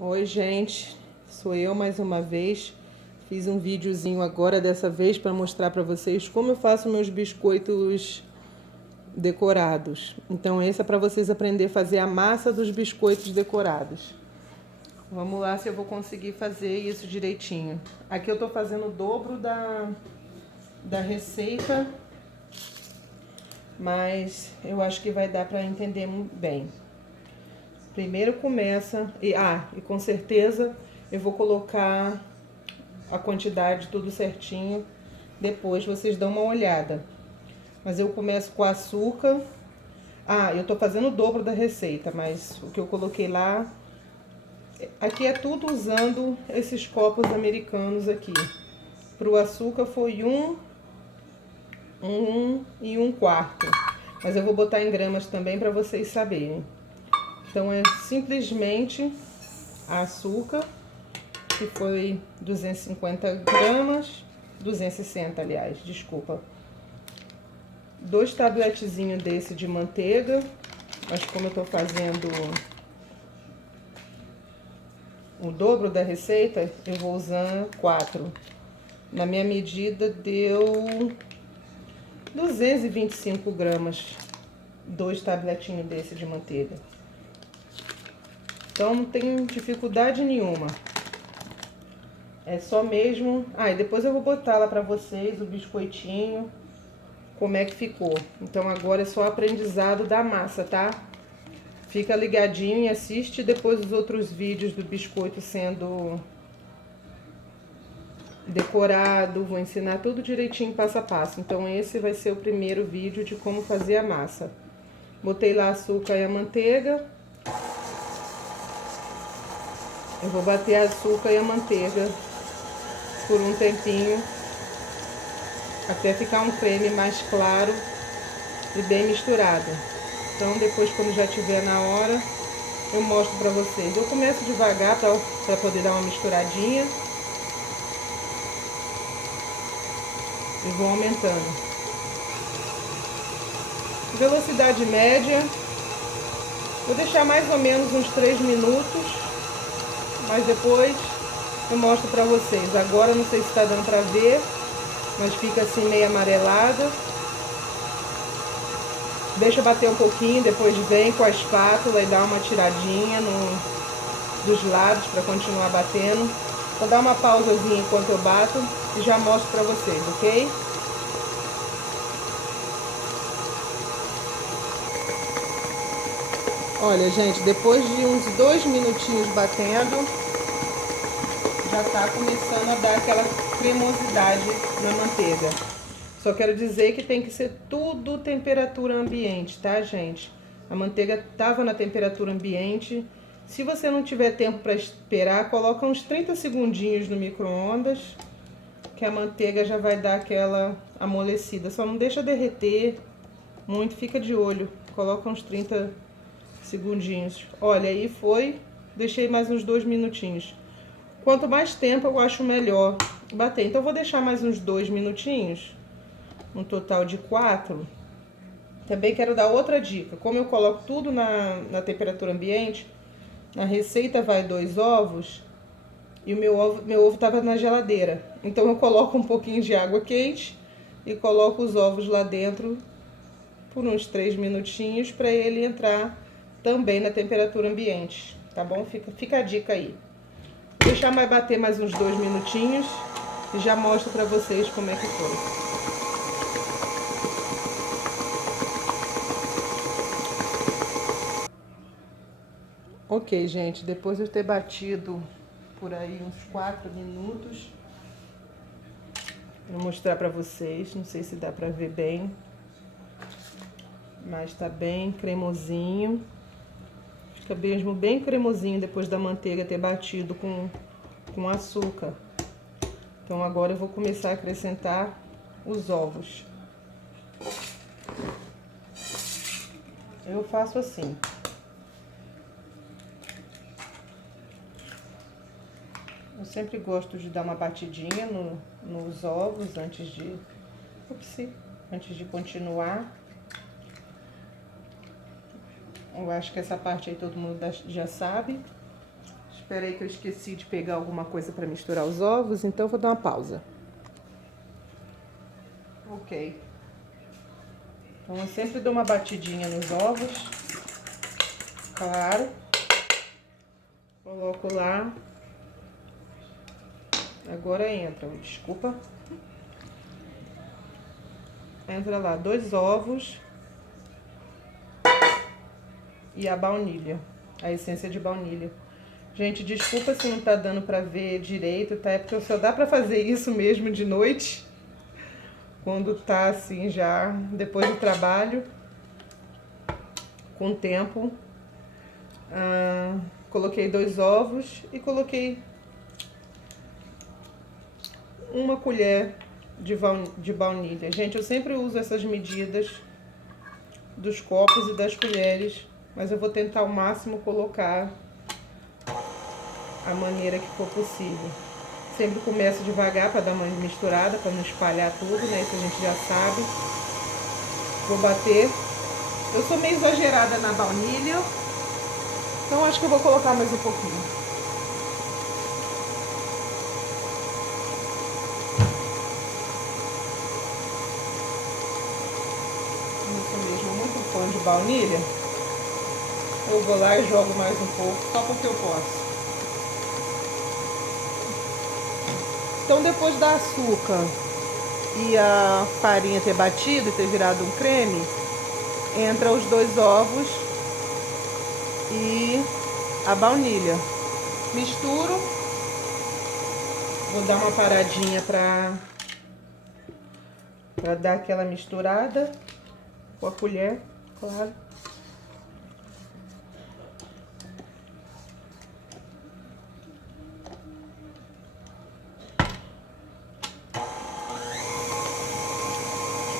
Oi, gente, sou eu mais uma vez. Fiz um videozinho agora dessa vez para mostrar para vocês como eu faço meus biscoitos decorados. Então esse é para vocês aprender a fazer a massa dos biscoitos decorados. Vamos lá se eu vou conseguir fazer isso direitinho. Aqui eu tô fazendo o dobro da receita, mas eu acho que vai dar para entender bem. Primeiro começa, e com certeza eu vou colocar a quantidade tudo certinho, depois vocês dão uma olhada. Mas eu começo com açúcar. Eu tô fazendo o dobro da receita, mas o que eu coloquei lá, aqui é tudo usando esses copos americanos aqui. Pro açúcar foi um e um quarto, mas eu vou botar em gramas também para vocês saberem. Então é simplesmente açúcar, que foi 250 gramas, 260 aliás, desculpa. 2 tabletezinhos desse de manteiga, mas como eu tô fazendo o dobro da receita, eu vou usar 4. Na minha medida deu 225 gramas, 2 tabletinhos desse de manteiga. Então não tem dificuldade nenhuma. É só mesmo... e depois eu vou botar lá pra vocês o biscoitinho, como é que ficou. Então agora é só aprendizado da massa, tá? Fica ligadinho e assiste depois os outros vídeos do biscoito sendo decorado. Vou ensinar tudo direitinho, passo a passo. Então esse vai ser o primeiro vídeo de como fazer a massa. Botei lá açúcar e a manteiga. Eu vou bater açúcar e a manteiga por um tempinho, até ficar um creme mais claro e bem misturado. Então depois, quando já estiver na hora, eu mostro pra vocês. Eu começo devagar pra poder dar uma misturadinha e vou aumentando. Velocidade média. Vou deixar mais ou menos uns 3 minutos, mas depois eu mostro pra vocês. Agora não sei se tá dando pra ver, mas fica assim meio amarelada. Deixa bater um pouquinho, depois vem com a espátula e dá uma tiradinha dos lados para continuar batendo. Vou dar uma pausazinha enquanto eu bato e já mostro pra vocês, ok? Olha, gente, depois de uns 2 minutinhos batendo, já tá começando a dar aquela cremosidade na manteiga. Só quero dizer que tem que ser tudo temperatura ambiente, tá, gente? A manteiga tava na temperatura ambiente. Se você não tiver tempo para esperar, coloca uns 30 segundinhos no micro-ondas, que a manteiga já vai dar aquela amolecida. Só não deixa derreter muito, fica de olho. Coloca uns 30 segundinhos. Olha, aí foi. Deixei mais uns 2 minutinhos. Quanto mais tempo, eu acho melhor bater. Então, eu vou deixar mais uns 2 minutinhos. Um total de 4. Também quero dar outra dica. Como eu coloco tudo na temperatura ambiente, na receita vai 2 ovos e o meu ovo estava na geladeira. Então eu coloco um pouquinho de água quente e coloco os ovos lá dentro por uns 3 minutinhos para ele entrar também na temperatura ambiente, tá bom? Fica a dica aí. Vou deixar mais bater mais uns 2 minutinhos e já mostro para vocês como é que foi. Ok, gente, depois de eu ter batido por aí uns 4 minutos, vou mostrar pra vocês, não sei se dá pra ver bem, mas tá bem cremosinho. Fica mesmo bem cremosinho depois da manteiga ter batido com açúcar. Então agora eu vou começar a acrescentar os ovos. Eu faço assim. Eu sempre gosto de dar uma batidinha nos ovos antes de continuar. Eu acho que essa parte aí todo mundo já sabe. Espera aí que eu esqueci de pegar alguma coisa para misturar os ovos, então eu vou dar uma pausa. Ok. Então eu sempre dou uma batidinha nos ovos. Claro. Coloco lá. Agora entra, desculpa. Entra lá 2 ovos e a baunilha, a essência de baunilha. Gente, desculpa se não tá dando pra ver direito, tá? É porque só dá pra fazer isso mesmo de noite, quando tá assim já depois do trabalho, com tempo. Coloquei 2 ovos e coloquei uma colher de baunilha. Gente, eu sempre uso essas medidas dos copos e das colheres, mas eu vou tentar ao máximo colocar a maneira que for possível. Sempre começo devagar para dar uma misturada, para não espalhar tudo, né? Isso a gente já sabe. Vou bater. Eu sou meio exagerada na baunilha, então acho que eu vou colocar mais um pouquinho. Muito fã de baunilha, eu vou lá e jogo mais um pouco, só porque eu posso. Então, depois da açúcar e a farinha ter batido e ter virado um creme, entra os 2 ovos e a baunilha. Misturo. Vou dar uma paradinha para dar aquela misturada com a colher, claro.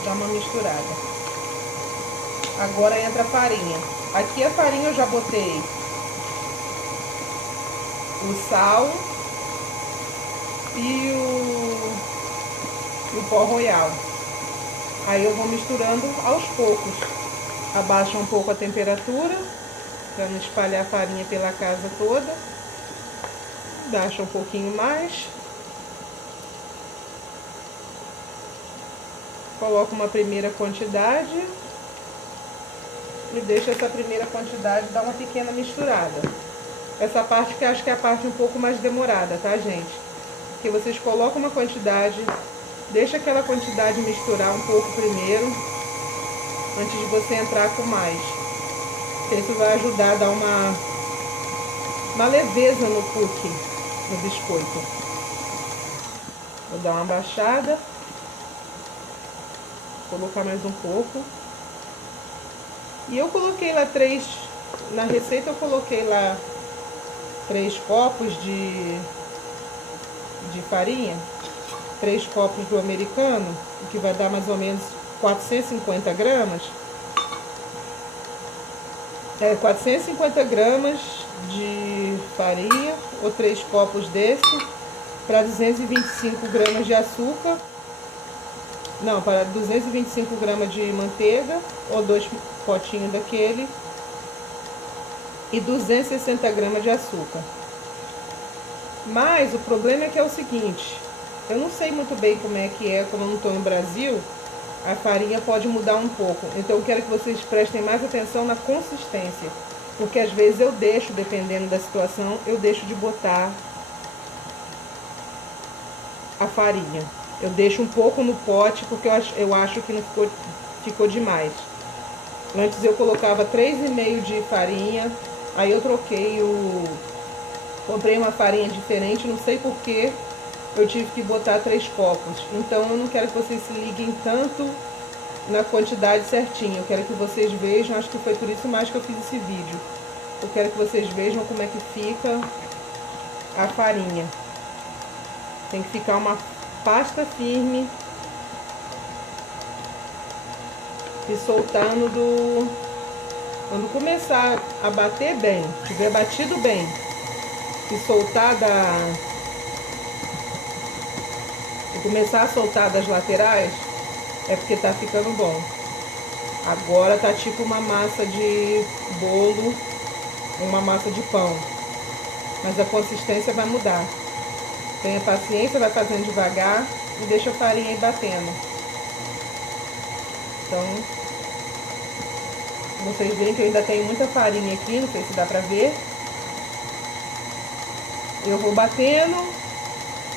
Dá uma misturada. Agora entra a farinha. Aqui a farinha eu já botei o sal e o pó royal. Aí eu vou misturando aos poucos. Abaixa um pouco a temperatura, para não espalhar a farinha pela casa toda. Baixa um pouquinho mais. Coloco uma primeira quantidade e deixo essa primeira quantidade dar uma pequena misturada. Essa parte que eu acho que é a parte um pouco mais demorada, tá, gente? Que vocês colocam uma quantidade, deixa aquela quantidade misturar um pouco primeiro, antes de você entrar com mais. Isso vai ajudar a dar uma leveza no cookie, no biscoito. Vou dar uma baixada. Colocar mais um pouco. E eu coloquei lá 3, na receita eu coloquei lá 3 copos de farinha, 3 copos do americano, o que vai dar mais ou menos 450 gramas. 450 gramas de farinha, ou 3 copos desse, para 225 gramas de açúcar. Não, para 225 gramas de manteiga, ou 2 potinhos daquele, e 260 gramas de açúcar. Mas o problema é que é o seguinte, eu não sei muito bem como eu não estou no Brasil, a farinha pode mudar um pouco. Então eu quero que vocês prestem mais atenção na consistência, porque às vezes eu deixo, dependendo da situação, eu deixo de botar a farinha. Eu deixo um pouco no pote, porque eu acho que não ficou demais. Antes eu colocava 3,5 de farinha, aí eu troquei comprei uma farinha diferente, não sei porquê, eu tive que botar 3 copos. Então eu não quero que vocês se liguem tanto na quantidade certinha. Eu quero que vocês vejam, acho que foi por isso mais que eu fiz esse vídeo. Eu quero que vocês vejam como é que fica a farinha. Tem que ficar uma pasta firme e soltando quando começar a bater bem, tiver batido bem e soltar e começar a soltar das laterais, é porque tá ficando bom. Agora tá tipo uma massa de bolo, uma massa de pão. mas a consistência vai mudar. Tenha paciência, vai fazendo devagar e deixa a farinha aí batendo. Então, vocês veem que eu ainda tenho muita farinha aqui, não sei se dá pra ver. Eu vou batendo,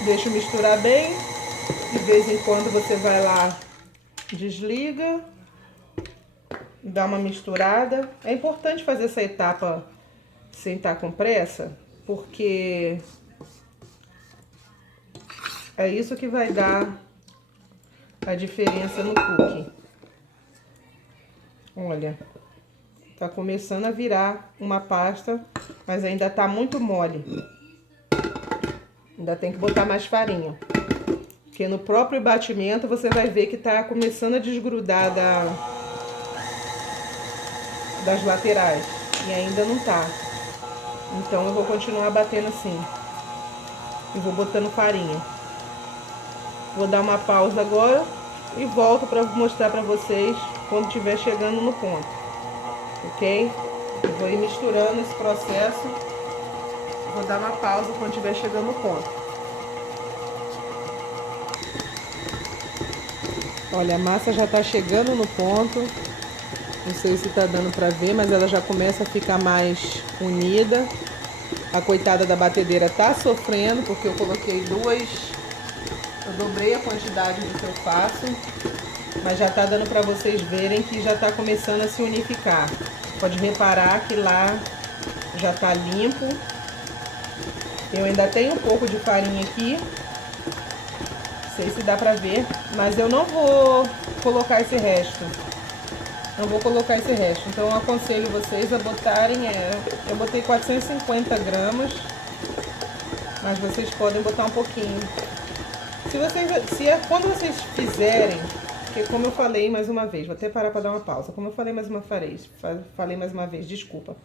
deixo misturar bem. De vez em quando você vai lá, desliga, dá uma misturada. É importante fazer essa etapa sem estar com pressa, porque é isso que vai dar a diferença no cookie. Olha, tá começando a virar uma pasta, mas ainda tá muito mole. Ainda tem que botar mais farinha. Porque no próprio batimento você vai ver que tá começando a desgrudar das laterais. E ainda não tá. Então eu vou continuar batendo assim. E vou botando farinha. Vou dar uma pausa agora e volto para mostrar para vocês quando estiver chegando no ponto. Ok? Eu vou ir misturando esse processo. Vou dar uma pausa quando estiver chegando no ponto. Olha, a massa já tá chegando no ponto. Não sei se tá dando para ver, mas ela já começa a ficar mais unida. A coitada da batedeira tá sofrendo porque eu coloquei duas. Eu dobrei a quantidade do que eu faço, mas já tá dando para vocês verem que já tá começando a se unificar. Pode reparar que lá já tá limpo. Eu ainda tenho um pouco de farinha aqui. Não sei se dá pra ver, mas eu não vou colocar esse resto. Não vou colocar esse resto. Então eu aconselho vocês a botarem, eu botei 450 gramas, mas vocês podem botar um pouquinho. Quando vocês fizerem, porque como eu falei mais uma vez, vou até parar para dar uma pausa. Como eu falei mais uma vez, desculpa.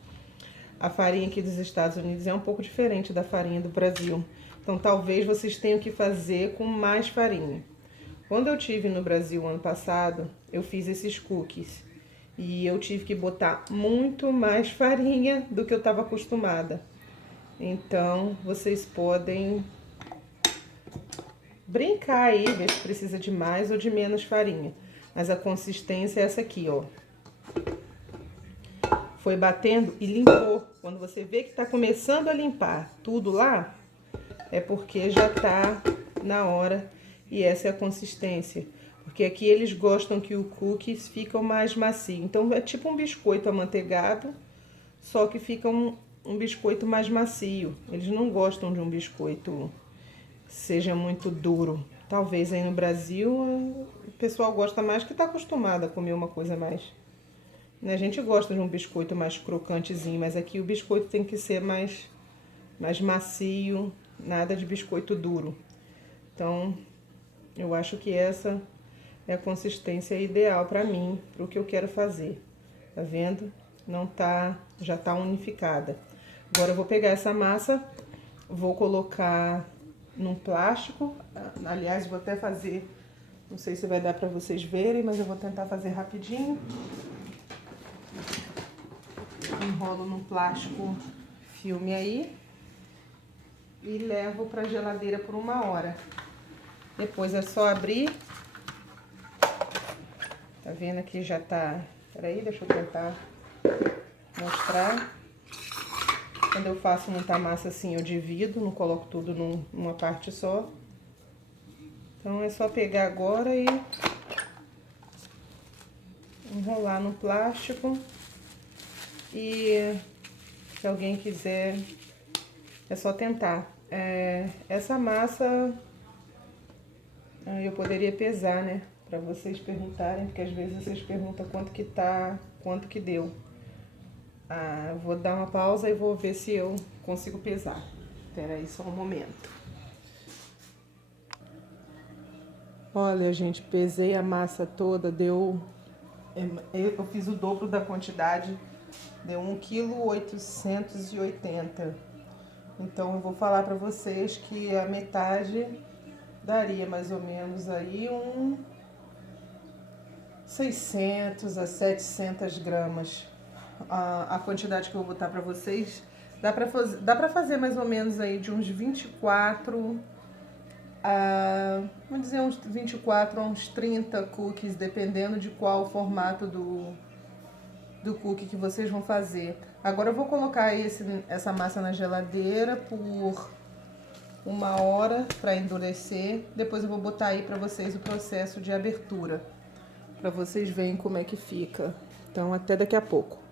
A farinha aqui dos Estados Unidos é um pouco diferente da farinha do Brasil. Então talvez vocês tenham que fazer com mais farinha. Quando eu tive no Brasil ano passado, eu fiz esses cookies. E eu tive que botar muito mais farinha do que eu estava acostumada. Então vocês podem brincar aí, ver se precisa de mais ou de menos farinha. Mas a consistência é essa aqui, ó. Foi batendo e limpou. Quando você vê que tá começando a limpar tudo lá, é porque já tá na hora e essa é a consistência. Porque aqui eles gostam que o cookies fica mais macio. Então é tipo um biscoito amanteigado, só que fica um biscoito mais macio. Eles não gostam de um biscoito seja muito duro. Talvez aí no Brasil o pessoal gosta mais que tá acostumado a comer uma coisa mais. Né? A gente gosta de um biscoito mais crocantezinho, mas aqui o biscoito tem que ser mais macio, nada de biscoito duro. Então, eu acho que essa é a consistência ideal para mim, para o que eu quero fazer. Tá vendo? Não tá, já tá unificada. Agora eu vou pegar essa massa, vou colocar num plástico. Aliás, vou até fazer, não sei se vai dar para vocês verem, mas eu vou tentar fazer rapidinho. Enrolo num plástico filme aí e levo para geladeira por 1 hora. Depois é só abrir. Tá vendo que já tá... Peraí, deixa eu tentar mostrar. Quando eu faço muita massa assim, eu divido, não coloco tudo numa parte só. Então é só pegar agora e enrolar no plástico. E se alguém quiser, é só tentar. Essa massa eu poderia pesar, né? Pra vocês perguntarem, porque às vezes vocês perguntam quanto que tá, quanto que deu. Eu vou dar uma pausa e vou ver se eu consigo pesar. Espera aí só um momento. Olha, gente, pesei a massa toda, deu... Eu fiz o dobro da quantidade, deu 1,880 kg. Então eu vou falar pra vocês que a metade daria mais ou menos aí 600 a 700 gramas. A quantidade que eu vou botar pra vocês Dá pra fazer mais ou menos aí de uns 24 a, vamos dizer, uns 24 a uns 30 cookies, dependendo de qual o formato do cookie que vocês vão fazer. Agora eu vou colocar essa massa na geladeira por 1 hora para endurecer. Depois eu vou botar aí para vocês o processo de abertura, para vocês verem como é que fica. Então até daqui a pouco.